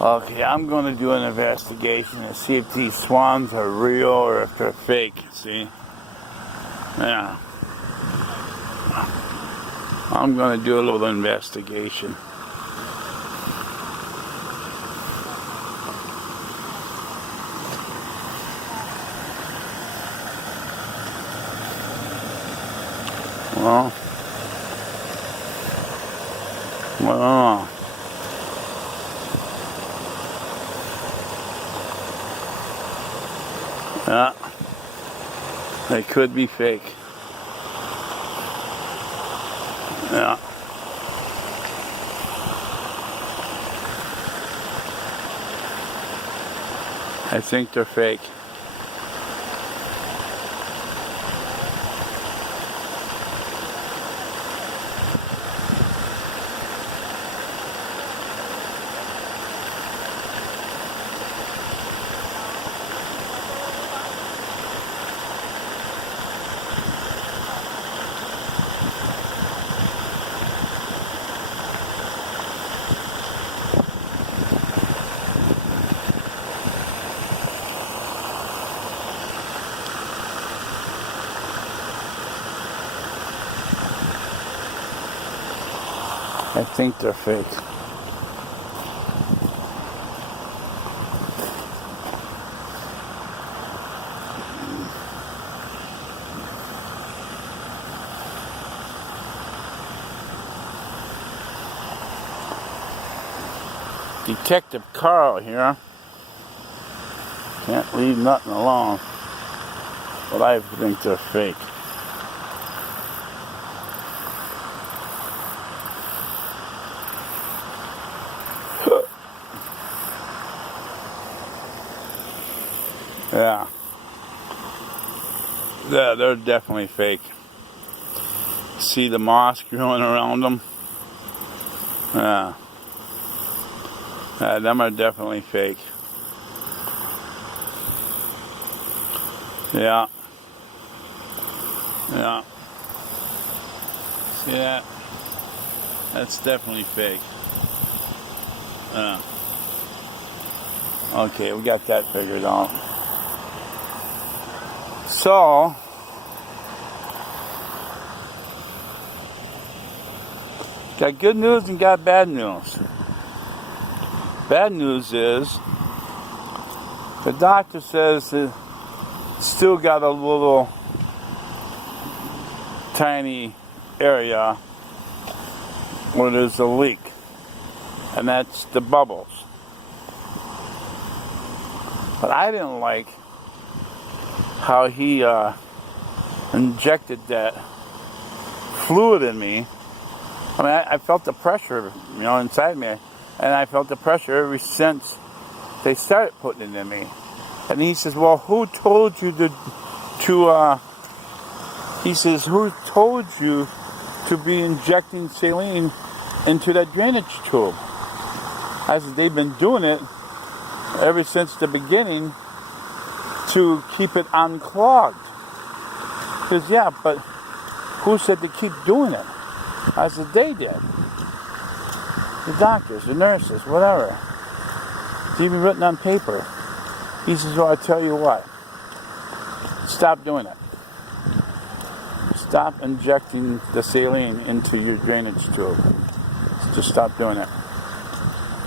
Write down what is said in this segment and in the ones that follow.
Okay, I'm going to do an investigation and see if these swans are real or if they're fake, see? Yeah. I'm going to do a little investigation. Well, yeah, they could be fake. Yeah. I think they're fake. I think they're fake. Detective Carl here. Can't leave nothing alone. But I think they're fake. Yeah. Yeah, they're definitely fake. See the moss growing around them? Yeah. Yeah, them are definitely fake. Yeah. Yeah. See that? That's definitely fake. Okay, we got that figured out. So, got good news and got bad news. Bad news is the doctor says it still got a little tiny area where there's a leak, and that's the bubbles. But I didn't like how he injected that fluid in me. I mean, I felt the pressure, inside me, and I felt the pressure ever since they started putting it in me. And he says, "Well, who told you He says, "Who told you to be injecting saline into that drainage tube?" I said, "They've been doing it ever since the beginning to keep it unclogged." He says, "Yeah, but who said to keep doing it?" I said, "They did. The doctors, the nurses, whatever. It's even written on paper." He says, "Well, I tell you what. Stop doing it. Stop injecting the saline into your drainage tube. Just stop doing it.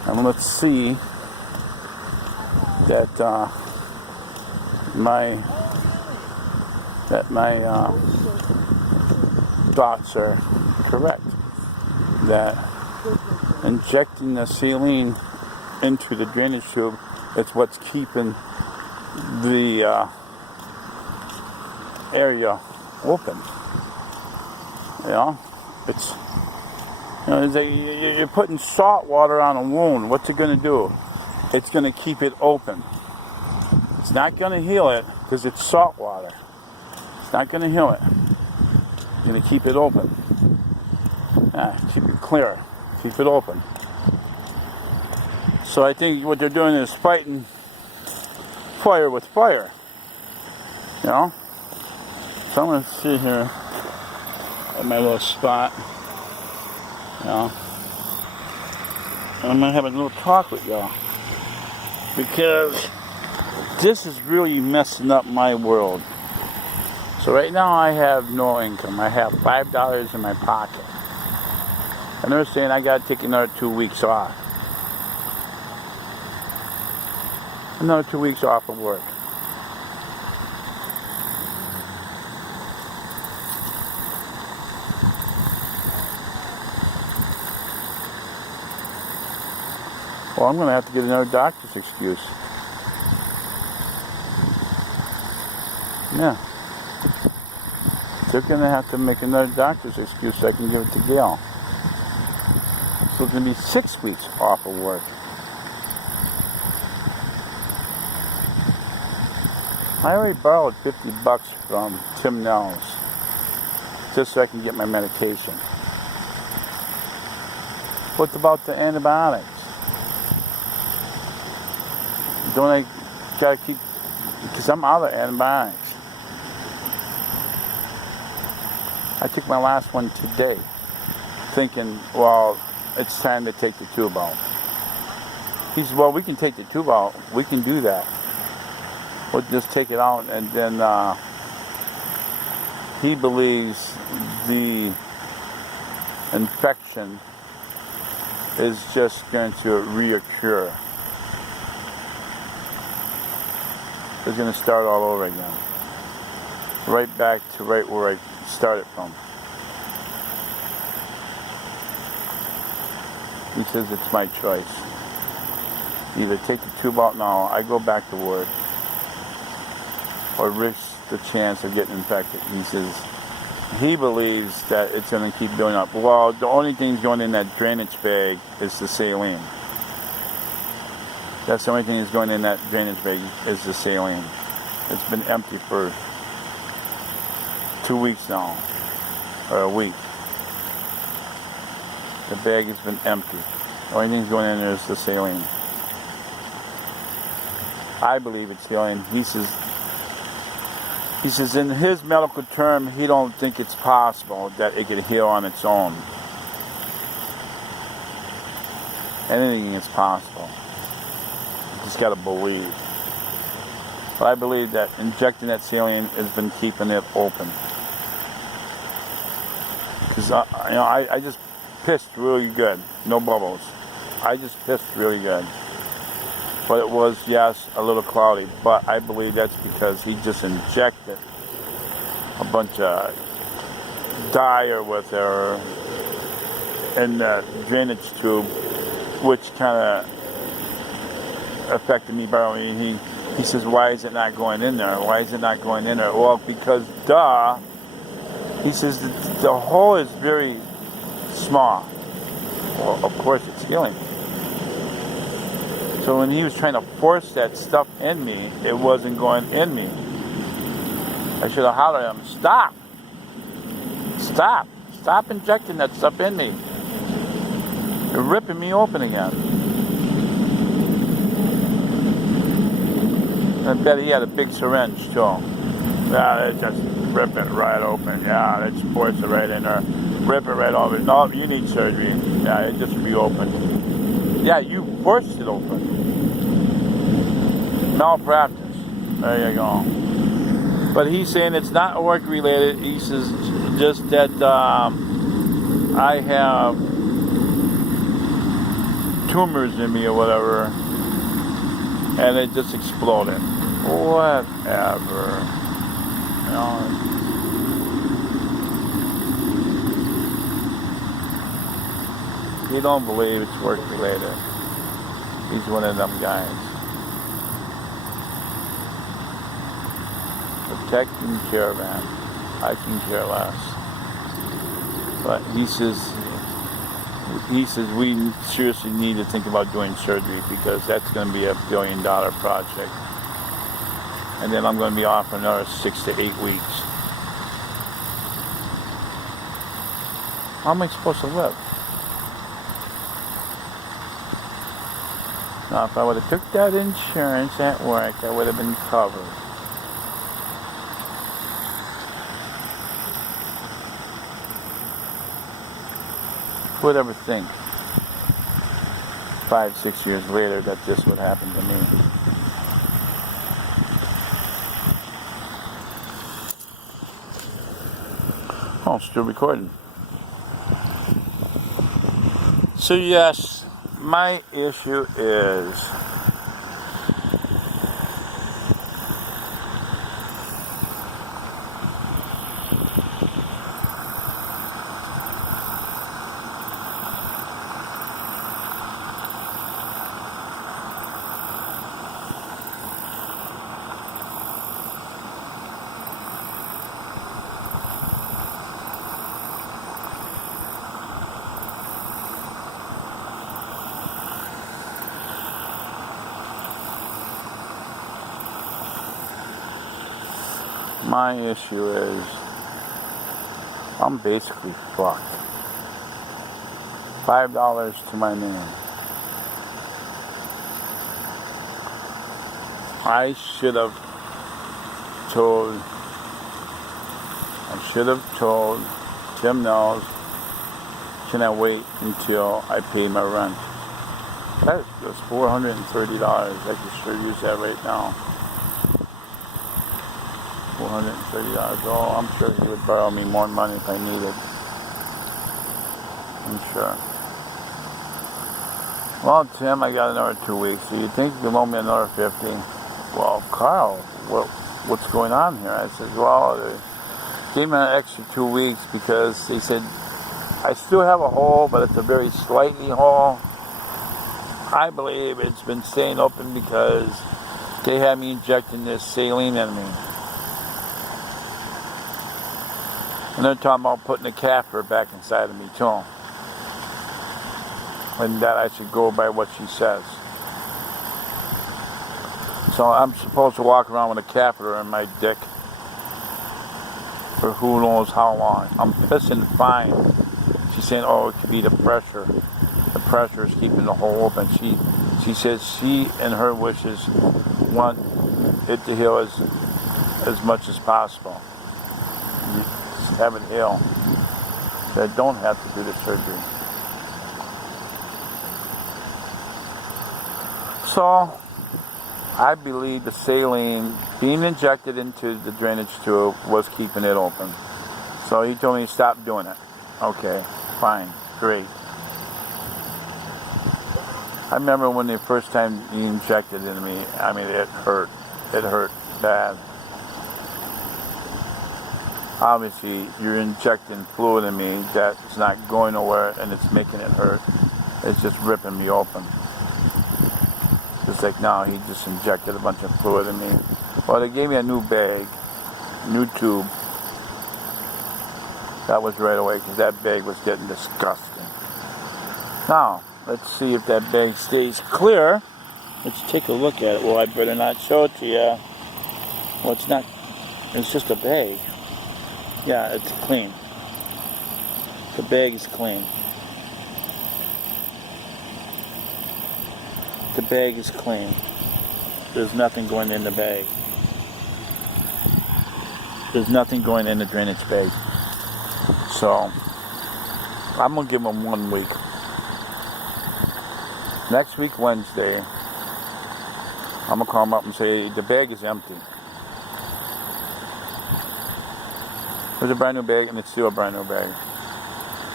And let's see that my thoughts are correct. That injecting the saline into the drainage tube is what's keeping the area open. It's you're putting salt water on a wound. What's it going to do? It's going to keep it open. It's not going to heal it because it's salt water. It's not going to heal it. It's going to keep it open. Keep it clear. Keep it open. So I think what they're doing is fighting fire with fire. So I'm going to see here at my little spot. I'm going to have a little talk with y'all. because this is really messing up my world. So right now I have no income. I have $5 in my pocket. And they're saying I gotta take another 2 weeks off. Another 2 weeks off of work. Well, I'm going to have to get another doctor's excuse. Yeah. They're going to have to make another doctor's excuse so I can give it to Gail. So it's going to be 6 weeks off of work. I already borrowed $50 from Tim Nels just so I can get my medication. What about the antibiotics? Don't I gotta keep, because I'm out of antibiotics. I took my last one today, thinking, well, it's time to take the tube out. He said, well, we can take the tube out. We can do that. We'll just take it out, and then he believes the infection is just going to reoccur. It's going to start all over again. Right back to right where I started from. He says it's my choice. Either take the tube out now, I go back to work, or risk the chance of getting infected. He says he believes that it's going to keep building up. Well, the only thing going in that drainage bag is the saline. That's the only thing that's going in that drainage bag is the saline. It's been empty for 2 weeks now, or a week. The bag has been empty. The only thing that's going in there is the saline. I believe it's saline. He says in his medical term, he don't think it's possible that it could heal on its own. Anything is possible. You just got to believe. But I believe that injecting that saline has been keeping it open. Because I just pissed really good. No bubbles. I just pissed really good. But it was, yes, a little cloudy. But I believe that's because he just injected a bunch of dye or whatever in the drainage tube, which kind of affected me badly. He says, why is it not going in there? Why is it not going in there? Well, because he says the hole is very small. Well, of course it's healing. So when he was trying to force that stuff in me, it wasn't going in me. I should have hollered at him, stop! Stop! Stop injecting that stuff in me. You're ripping me open again. I bet he had a big syringe too. Yeah, they just rip it right open. Yeah, they just force it right in there. Rip it right over. No, you need surgery. Yeah, it just reopened. Yeah, you forced it open. Malpractice. There you go. But he's saying it's not work related. He says just that I have tumors in me or whatever, and it just exploded. Whatever. You know. He don't believe it's work related. He's one of them guys. Protecting caravan. I can care less. But he says we seriously need to think about doing surgery because that's going to be $1 billion project. And then I'm going to be off for another 6 to 8 weeks. How am I supposed to live? Now, if I would have took that insurance at work, I would have been covered. Who would ever think 5, 6 years later that this would happen to me? No, still recording. So yes, my issue is I'm basically fucked. $5 to my name. I should have told Tim Knowles, can I wait until I pay my rent? That was $430. I could sure use that right now. $430. Oh, I'm sure he would borrow me more money if I needed. I'm sure. Well, Tim, I got another 2 weeks. Do you think you can loan me another 50? Well, Carl, what's going on here? I said, well, they gave me an extra 2 weeks because they said I still have a hole, but it's a very slightly hole. I believe it's been staying open because they had me injecting this saline in me. And they're talking about putting a catheter back inside of me too. And that I should go by what she says. So I'm supposed to walk around with a catheter in my dick for who knows how long. I'm pissing fine. She's saying, oh, it could be the pressure. The pressure is keeping the hole open. She says she and her wishes want it to heal as much as possible. Have it heal. So I don't have to do the surgery. So I believe the saline being injected into the drainage tube was keeping it open. So he told me to stop doing it. Okay, fine, great. I remember when the first time he injected it in me, I mean, it hurt. It hurt bad. Obviously, you're injecting fluid in me that's not going nowhere and it's making it hurt. It's just ripping me open. Just like now, he just injected a bunch of fluid in me. Well, they gave me a new bag, new tube. That was right away because that bag was getting disgusting. Now, let's see if that bag stays clear. Let's take a look at it. Well, I better not show it to you. Well, it's not. It's just a bag. Yeah, it's clean. The bag is clean. The bag is clean. There's nothing going in the bag. There's nothing going in the drainage bag. So, I'm going to give them 1 week. Next week, Wednesday, I'm going to call them up and say, the bag is empty. There's a brand new bag, and it's still a brand new bag.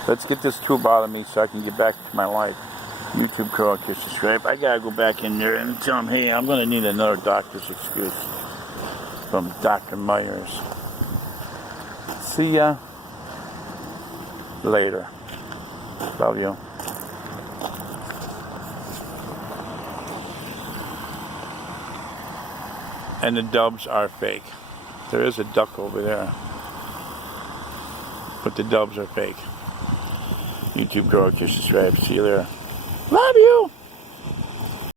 Let's get this tube out of me so I can get back to my life. YouTube Carl, subscribe. I gotta go back in there and tell him, hey, I'm gonna need another doctor's excuse from Dr. Myers. See ya later. Love you. And the doves are fake. There is a duck over there. But the doves are fake. YouTube Girl, subscribe. See you there. Love you.